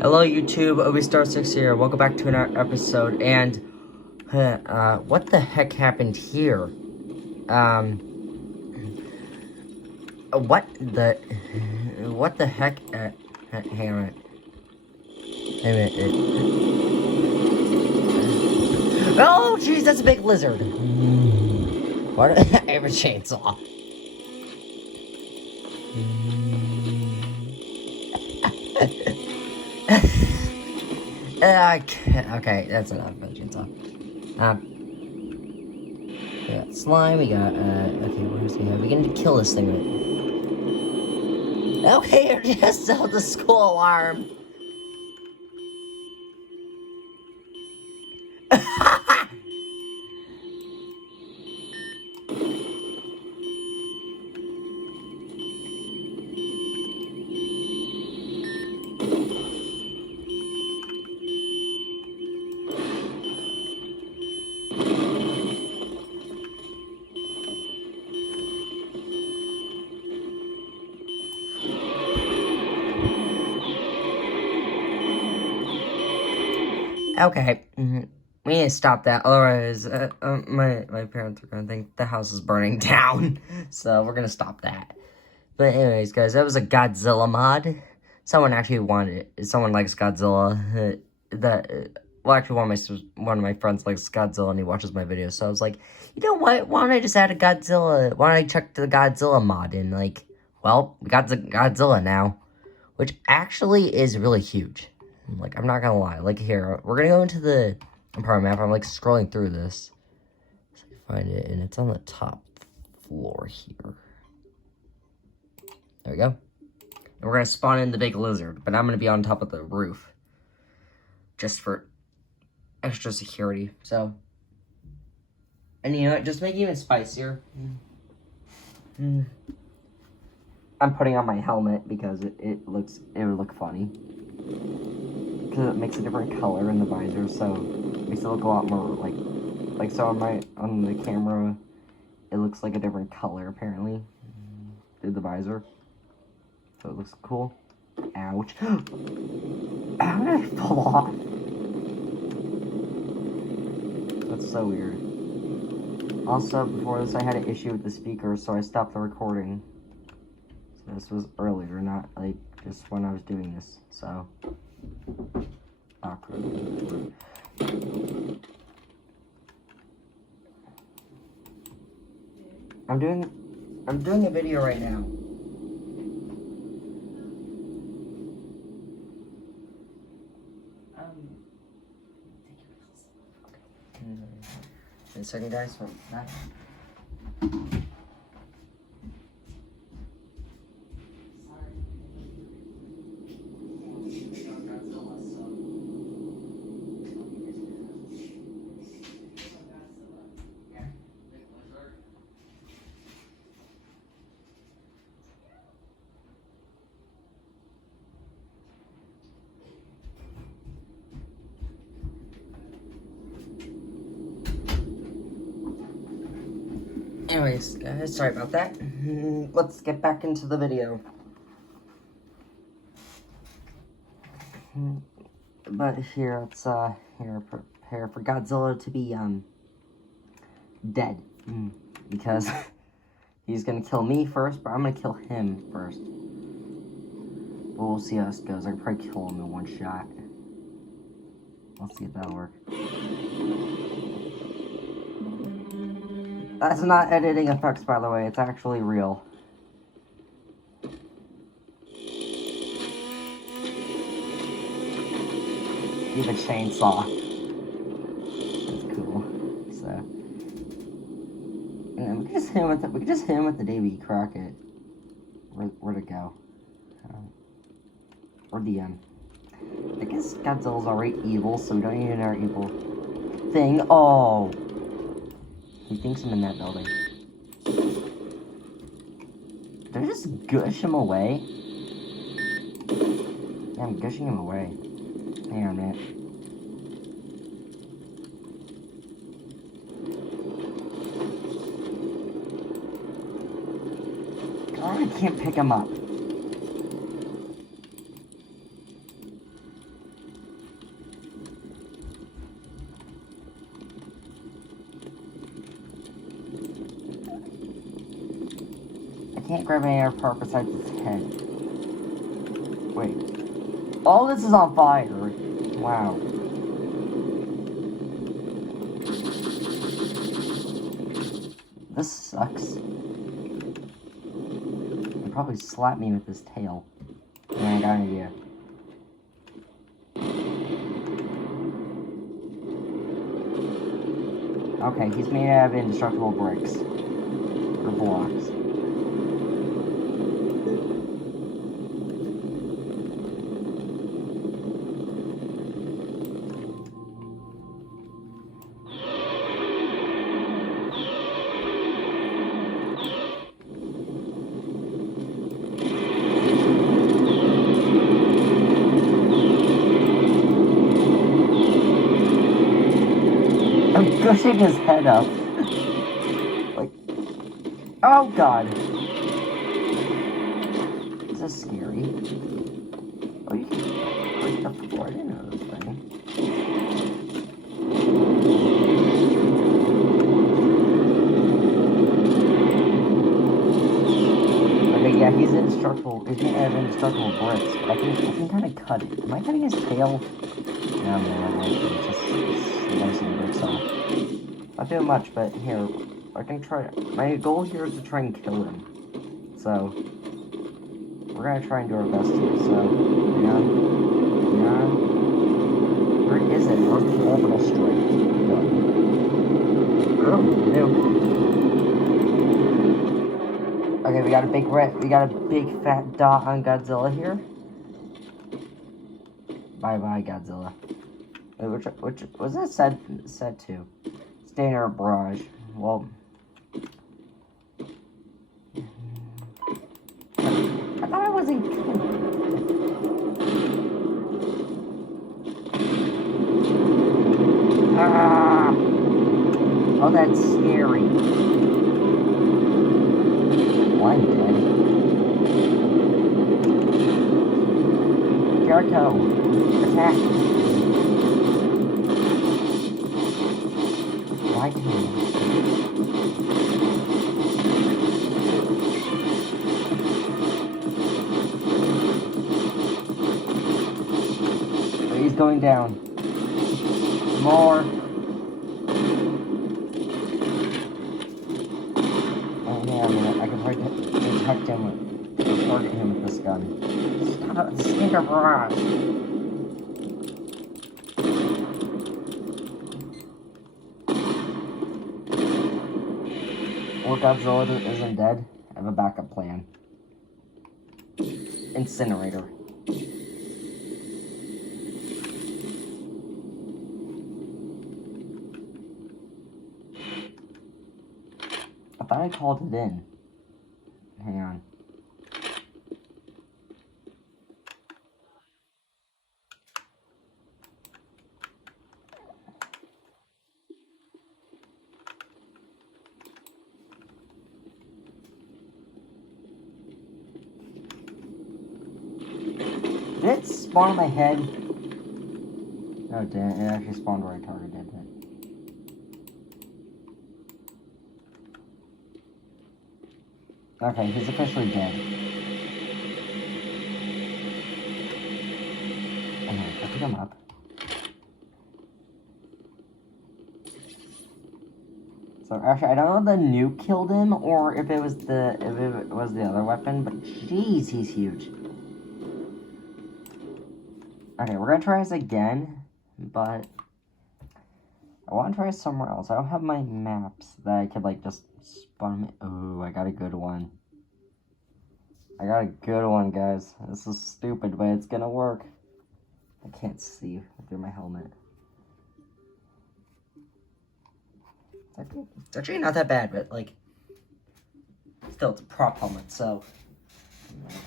Hello YouTube, OBStar6 here. Welcome back to another episode, and what the heck happened here? What the heck? Hang on a minute. Wait a minute. Oh jeez, that's a big lizard. What? I have a chainsaw. Okay, that's enough for the chainsaw. We got slime, we got, okay, what else do we have? We need to kill this thing, right? Okay, I just sold the school alarm. Okay, we need to stop that, otherwise, my parents are gonna think the house is burning down, so we're gonna stop that. But anyways, guys, that was a Godzilla mod. Someone actually wanted it. Someone likes Godzilla. Well, actually, one of my friends likes Godzilla, and he watches my videos, so I was like, you know what, why don't I just add a Godzilla, why don't I check the Godzilla mod, and like, well, we got the Godzilla now, which actually is really huge. Like, I'm not gonna lie. Like, here, we're gonna go into the apartment map. I'm, like, scrolling through this. So I find it, and it's on the top floor here. There we go. And we're gonna spawn in the big lizard, but I'm gonna be on top of the roof. Just for extra security, so. And you know what, just make it even spicier. I'm putting on my helmet because it would look funny. Because it makes a different color in the visor, so it makes it look a lot more like so on the camera, it looks like a different color apparently through the visor, so it looks cool. Ouch! How did I fall off? That's so weird. Also, before this, I had an issue with the speaker, so I stopped the recording. So this was earlier, not like just when I was doing this. So. Awkward. I'm doing a video right now. Wait a second, guys. Anyways, guys, sorry about that. Let's get back into the video. But here, let's, prepare for Godzilla to be, dead. Because he's gonna kill me first, but I'm gonna kill him first. But we'll see how this goes. I can probably kill him in one shot. Let's see if that'll work. That's not editing effects, by the way. It's actually real. Even chainsaw. That's cool. So, and then we can just hit him with the Davy Crockett. Where'd it go? Or the I guess Godzilla's already evil, so we don't need another evil thing. Oh. He thinks I'm in that building. Did I just gush him away? Yeah, I'm gushing him away. Hang on a minute. God, I can't pick him up. can't grab any other part besides its head. Wait. All this is on fire. Wow. This sucks. He'll probably slap me with his tail. Yeah, I got an idea. Okay, he's made out of indestructible bricks. Or blocks. I'm pushing his head up. Like, oh god. This is scary. Oh, you can break the floor. I didn't know this thing. Okay, yeah, he's indestructible. He's made out of indestructible bricks, but I can kind of cut it. Am I cutting his tail? No, man, I like it. Just slicing bricks off. Not doing much, but here, I can try. My goal here is to try and kill him. So, we're gonna try and do our best here. So, hang on. Where is it? Where's the orbital strike? Oh, no. Okay, we got a big fat dot on Godzilla here. Bye bye, Godzilla. Wait, which was that said to? Stay in our barrage. Well, I thought I wasn't. Ah! Oh, that's scary. Well, I'm dead. Jericho, attack! Why can't he's going down. More. Oh yeah, I can protect him with, target him with this gun. Stop, Stinger Barrage. Or Godzilla isn't dead. I have a backup plan. Incinerator. I thought I called it in. Hang on. Did it spawn on my head? No, it didn't. It actually spawned where I targeted it. Okay, he's officially dead. Okay, I pick him up. So actually, I don't know if the nuke killed him or if it was the other weapon, but jeez, he's huge. Okay, we're gonna try this again, but I want to try somewhere else. I don't have my maps that I could like just spawn me. Oh, I got a good one. I got a good one, guys. This is stupid, but it's gonna work. I can't see through my helmet. It's actually not that bad, but like, still, it's a prop helmet, so. Let me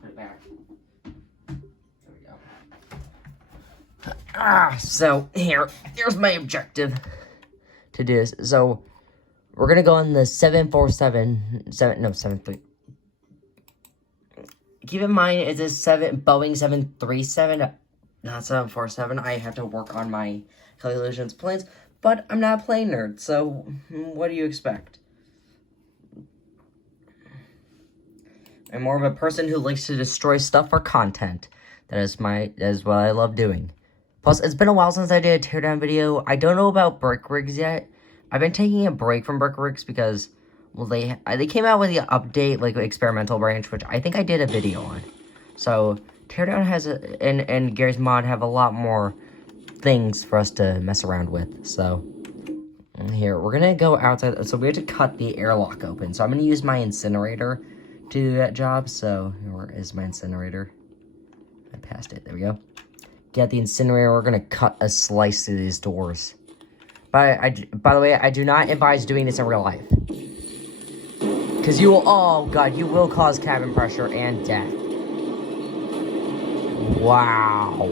put it back. So here's my objective to do this. So we're gonna go on the 747. Keep in mind it's a Boeing 737, not 747. I have to work on my calculations plans, but I'm not a plane nerd, so what do you expect? I'm more of a person who likes to destroy stuff for content. That is what I love doing. Plus, it's been a while since I did a teardown video. I don't know about brick rigs yet. I've been taking a break from brick rigs because, well, they came out with the update, like, experimental branch, which I think I did a video on. So, teardown has, and Gary's mod have a lot more things for us to mess around with. So, here, we're gonna go outside. So, we have to cut the airlock open. So, I'm gonna use my incinerator to do that job. So, where is my incinerator? I passed it. There we go. Get the incinerator. We're gonna cut a slice through these doors. By the way, I do not advise doing this in real life. Because you will, oh god, you will cause cabin pressure and death. Wow.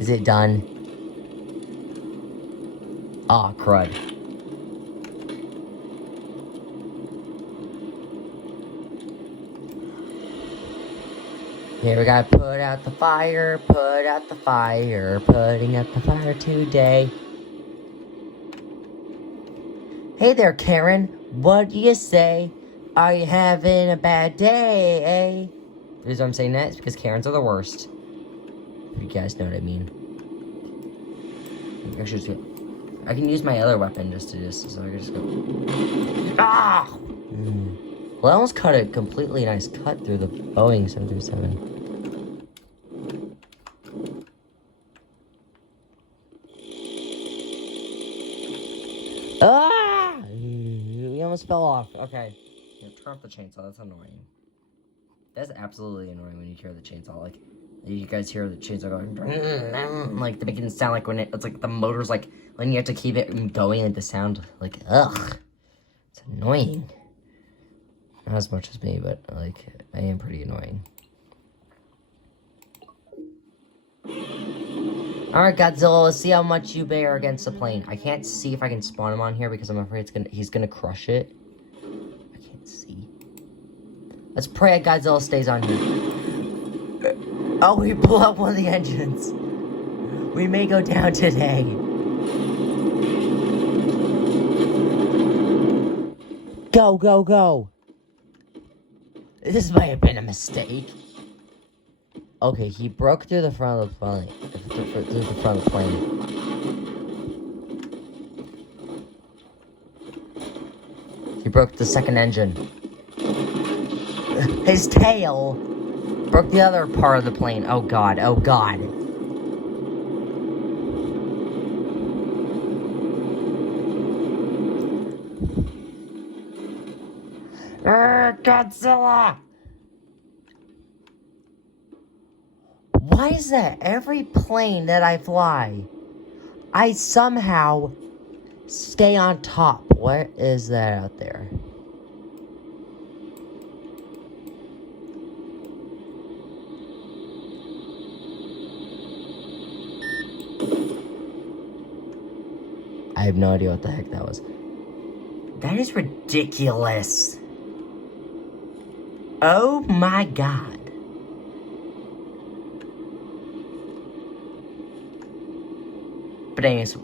Is it done? Ah, crud. Here we gotta put out the fire, putting out the fire today. Hey there, Karen, what do you say? Are you having a bad day, eh? The reason I'm saying that is because Karens are the worst. If you guys know what I mean. I can use my other weapon so I can just go. Ah! Well, I almost cut a completely nice cut through the Boeing 737. Ah! We almost fell off. Okay. Yeah, turn off the chainsaw. That's annoying. That's absolutely annoying when you hear the chainsaw. Like, you guys hear the chainsaw going, like, they make it sound like when it's like the motor's like, when you have to keep it going, like the sound, like, ugh. It's annoying. Not as much as me, but, like, I am pretty annoying. Alright, Godzilla, let's see how much you bear against the plane. I can't see if I can spawn him on here because I'm afraid he's gonna crush it. I can't see. Let's pray Godzilla stays on here. Oh, we blew up one of the engines. We may go down today. Go, go, go. This might have been a mistake. Okay, he broke through the front of the plane. Through the front of the plane. He broke the second engine. His tail broke the other part of the plane. Oh god, oh god. Godzilla! Why is that every plane that I fly, I somehow stay on top? What is that out there? I have no idea what the heck that was. That is ridiculous. Oh my god. But anyways,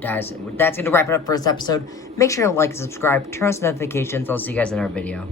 guys, that's gonna wrap it up for this episode. Make sure to like and subscribe, turn on notifications. I'll see you guys in our video.